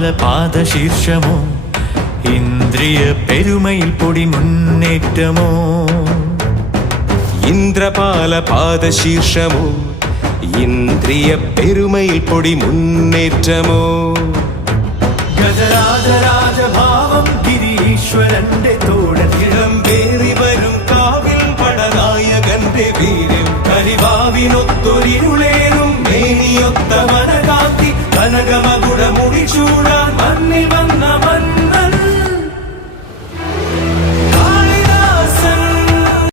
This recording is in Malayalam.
ഇന്ദ്രപാല പാദശീർഷമോ ഇന്ദ്രിയ പെരുമയിൽ പൊടി മുന്നേറ്റമോ ഇന്ദ്രപാല പാദശീർഷമോ ഇന്ദ്രിയ പെരുമയിൽ പൊടി മുന്നേറ്റമോ ഗജരാജരാജഭാവം ഗിരീശ്വരന്റെ തോഴൻ ഇളമ്പേറി വരും കാവിൽ പടനായകന്റെ വീര്യം കരിവാവിനൊത്തൊരിരുളേറും മേനിയൊത്ത മനകാത്തി കനകമകുട മുടിച്ചൂട